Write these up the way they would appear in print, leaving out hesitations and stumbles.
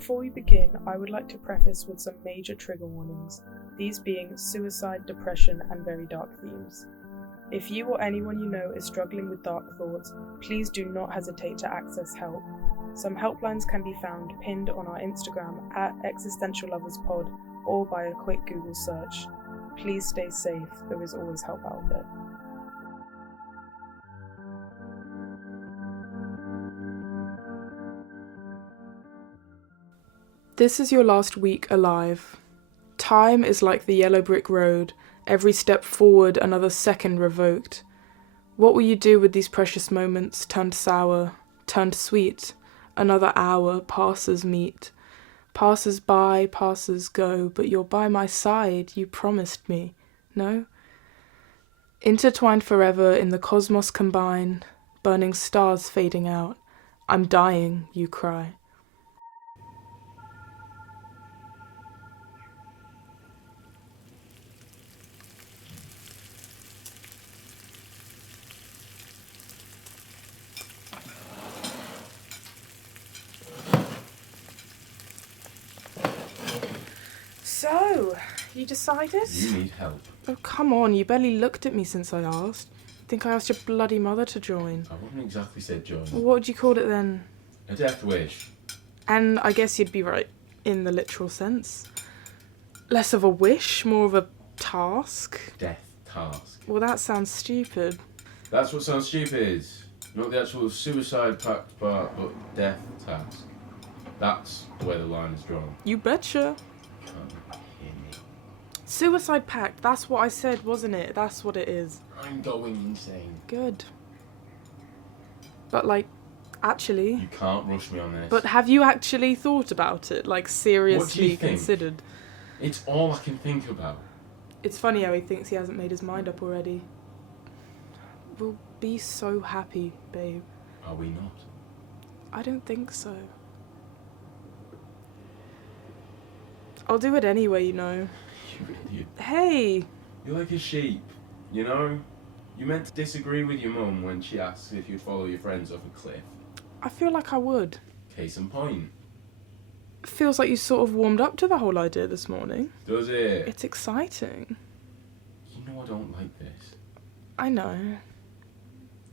Before we begin, I would like to preface with some major trigger warnings, these being suicide, depression, and very dark themes. If you or anyone you know is struggling with dark thoughts, please do not hesitate to access help. Some helplines can be found pinned on our Instagram at existentialloverspod or by a quick Google search. Please stay safe, there is always help out there. This is your last week alive. Time is like the yellow brick road, every step forward another second revoked. What will you do with these precious moments turned sour, turned sweet? Another hour, passers meet. Passers by, passers go, but you're by my side, you promised me, no? Intertwined forever in the cosmos combined, burning stars fading out. I'm dying, you cry. So, you decided? You need help. Oh, come on, you barely looked at me since I asked. Think I asked your bloody mother to join. I wouldn't exactly say join. Well, what would you call it then? A death wish. And I guess you'd be right, in the literal sense. Less of a wish, more of a task. Death task. Well, that sounds stupid. That's what sounds stupid. Not the actual suicide pact part, but death task. That's where the line is drawn. You betcha. Can't hear me. Suicide pact, that's what I said, wasn't it? That's what it is. I'm going insane. Good. But, like, actually... You can't rush me on this. But have you actually thought about it? Like, seriously What do you think? considered? It's all I can think about. It's funny how he thinks he hasn't made his mind up already. We'll be so happy, babe. Are we not? I don't think so. I'll do it anyway, you know. You idiot. Hey! You're like a sheep, you know? You meant to disagree with your mum when she asked if you'd follow your friends off a cliff. I feel like I would. Case in point. Feels like you sort of warmed up to the whole idea this morning. Does it? It's exciting. You know I don't like this. I know.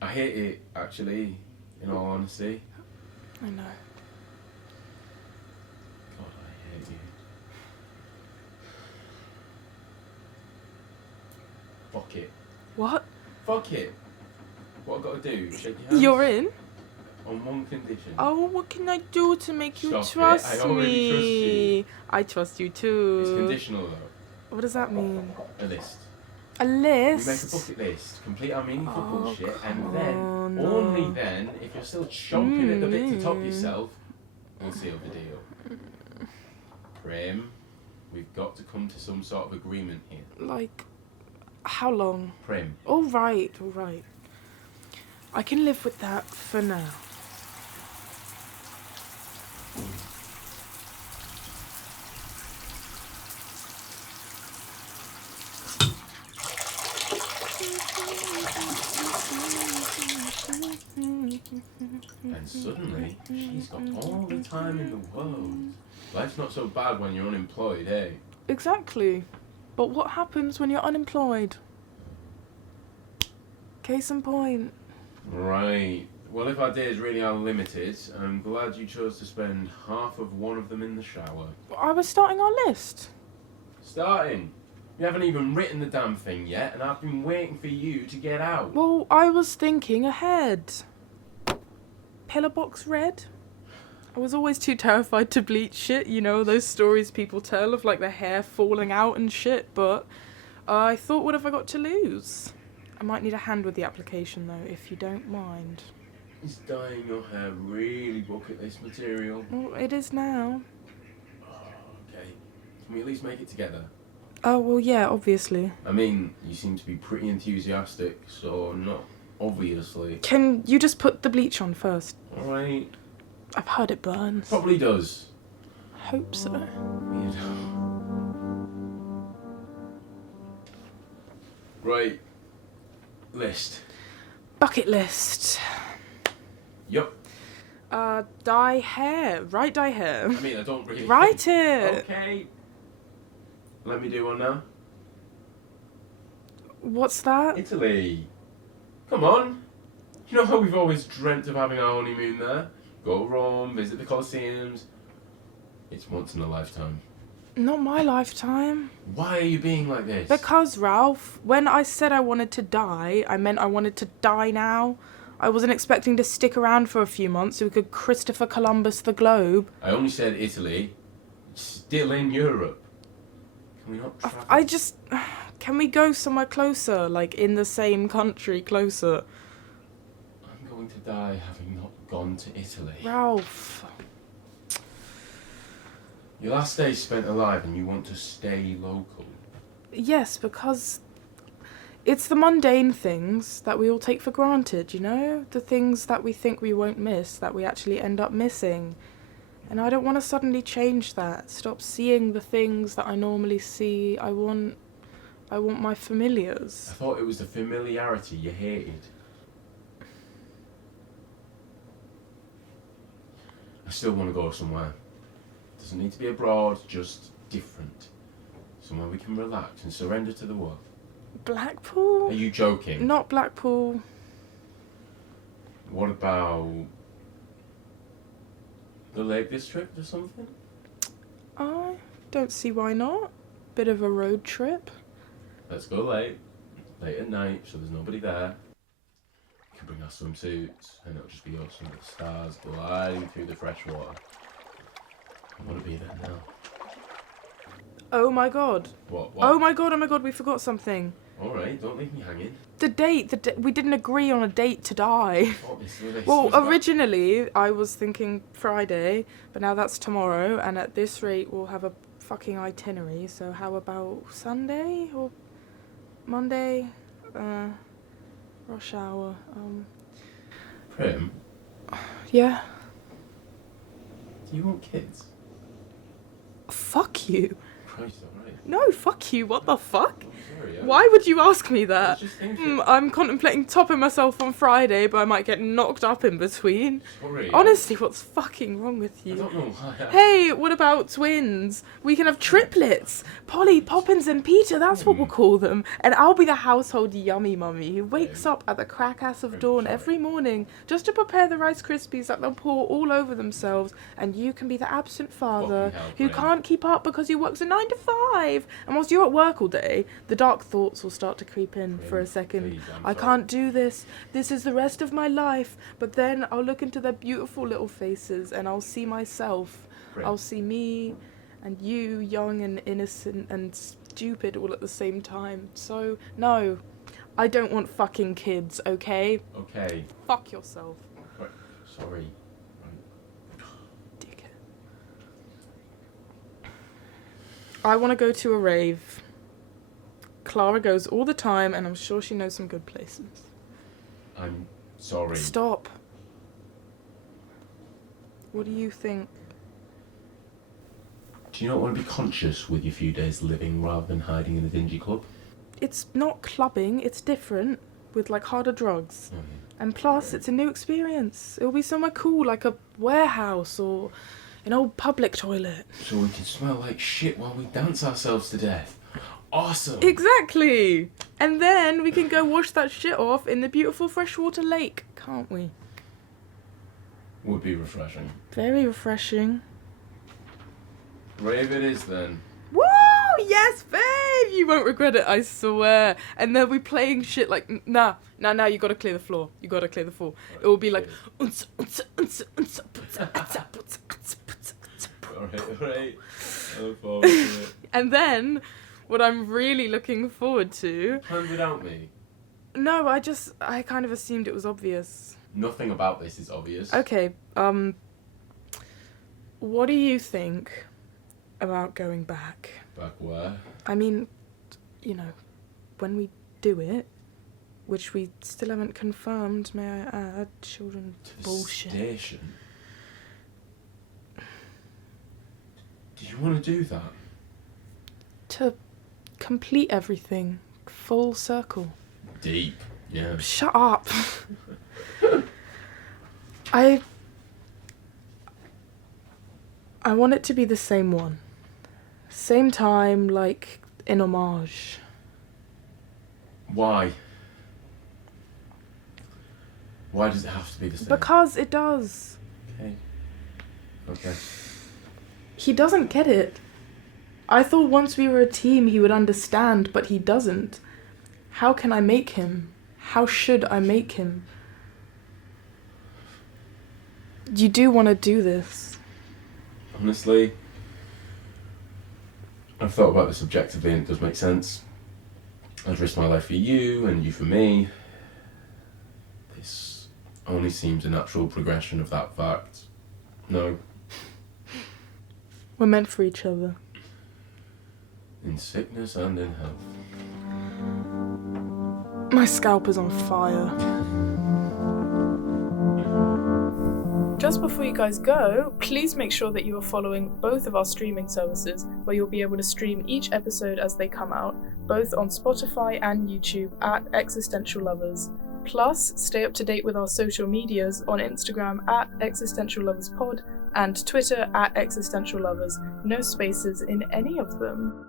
I hate it, actually, in all honesty. I know. God, I hate you. Fuck it. What? Fuck it. What I gotta do? Shake your hand? You're in? On one condition. Oh, what can I do to make you Stop it. trust I already me? trust you. I trust you too. It's conditional though. What does that mean? A list. A We list? make a bucket list, complete our meaningful Oh, bullshit, and come then, on, only no. then, if you're still chomping at the bit to top yourself, we'll seal the deal. Prim, we've got to come to some sort of agreement here. Like, how long? Prim. All right. I can live with that for now. And suddenly, she's got all the time in the world. Life's not so bad when you're unemployed, eh? Exactly. But what happens when you're unemployed? Case in point. Right. Well, if our days really are limited, I'm glad you chose to spend half of one of them in the shower. I was starting our list. Starting. You haven't even written the damn thing yet, and I've been waiting for you to get out. Well, I was thinking ahead. Pillar box red? I was always too terrified to bleach shit, you know, those stories people tell of like the hair falling out and shit, but I thought, what have I got to lose? I might need a hand with the application though, if you don't mind. Is dyeing your hair really bucket list material? Well, it is now. Oh, okay. Can we at least make it together? Oh, well, yeah, obviously. I mean, you seem to be pretty enthusiastic, so not obviously. Can you just put the bleach on first? Alright. I've heard it burns. Probably does. I hope so. Weird. Right. List. Bucket list. Yup. Dye hair. Write dye hair. I mean, I don't really... Write it! Okay. Let me do one now. What's that? Italy. Come on. You know how we've always dreamt of having our honeymoon there? Go to Rome, visit the Colosseums. It's once in a lifetime. Not my lifetime. Why are you being like this? Because, Ralph, when I said I wanted to die, I meant I wanted to die now. I wasn't expecting to stick around for a few months so we could Christopher Columbus the globe. I only said Italy. It's still in Europe. Can we not travel? I just... Can we go somewhere closer? Like, in the same country, closer? I'm going to die having not gone to Italy. Ralph... Your last day spent alive and you want to stay local. Yes, because it's the mundane things that we all take for granted, you know? The things that we think we won't miss, that we actually end up missing. And I don't want to suddenly change that. Stop seeing the things that I normally see. I want my familiars. I thought it was the familiarity you hated. I still want to go somewhere. Doesn't need to be abroad, just different. Somewhere we can relax and surrender to the world. Blackpool? Are you joking? Not Blackpool. What about the Lake District or something? I don't see why not. Bit of a road trip. Let's go late at night, so there's nobody there. We can bring our swimsuits, and it'll just be us and the stars gliding through the fresh water. I want to be there now. Oh my god. What? Oh my god, we forgot something. Alright, don't leave me hanging. The date, we didn't agree on a date to die. Obviously, Well, originally I was thinking Friday, but now that's tomorrow, and at this rate we'll have a fucking itinerary, so how about Sunday or Monday? Rush hour. Prim, Yeah. do you want kids? Fuck you. Christ, alright. No, fuck you. What the fuck? I'm sorry. Why would you ask me I that? was just thinking. I'm contemplating topping myself on Friday, but I might get knocked up in between. Sorry. Honestly, what's fucking wrong with I you? don't know why. Hey, what about twins? We can have triplets. Polly, Poppins and Peter, that's what we'll call them. And I'll be the household yummy mummy who wakes up at the crack-ass of dawn every morning just to prepare the Rice Krispies that they'll pour all over themselves. And you can be the absent father Fucking hell, who Prim. can't keep up because he works a 9 to 5. And whilst you're at work all day, the dark thoughts will start to creep in for a second. Please, I'm I sorry. can't do this. This is the rest of my life. But then I'll look into their beautiful little faces and I'll see myself. Prim. I'll see me and you, young and innocent and stupid all at the same time. So, no. I don't want fucking kids, okay? Okay. Fuck yourself. Right. Sorry. Dickhead. I want to go to a rave. Clara goes all the time and I'm sure she knows some good places. I'm sorry. Stop. What do you think? Do you not want to be conscious with your few days living rather than hiding in a dingy club? It's not clubbing, it's different, with like harder drugs. Oh, yeah. And plus, it's a new experience. It'll be somewhere cool, like a warehouse or an old public toilet. So we can smell like shit while we dance ourselves to death. Awesome! Exactly! And then we can go wash that shit off in the beautiful freshwater lake, can't we? Would be refreshing. Very refreshing. Rave it is then. Woo! Yes, babe! You won't regret it, I swear. And they'll be playing shit like, nah, you gotta clear the floor. You gotta clear the floor. It will be like, Alright. I look forward to it. and then, what I'm really looking forward to... Planned without me. No, I kind of assumed it was obvious. Nothing about this is obvious. Okay, what do you think about going back? Back where? I mean, you know, when we do it, which we still haven't confirmed, may I add, children To the bullshit. station. Do you want to do that? To complete everything, full circle. Deep. Yeah. Shut up. I I want it to be the same one. Same time, like in homage. Why? Why does it have to be the same? Because it does. Okay. He doesn't get it. I thought once we were a team he would understand, but he doesn't. How can I make him? How should I make him? You do want to do this. Honestly, I've thought about this objectively and it does make sense. I'd risk my life for you and you for me. This only seems a natural progression of that fact. No. We're meant for each other. In sickness and in health. My scalp is on fire. Just before you guys go, please make sure that you are following both of our streaming services, where you'll be able to stream each episode as they come out, both on Spotify and YouTube at Existential Lovers. Plus, stay up to date with our social medias on Instagram at Existential Lovers Pod and Twitter at Existential Lovers. No spaces in any of them.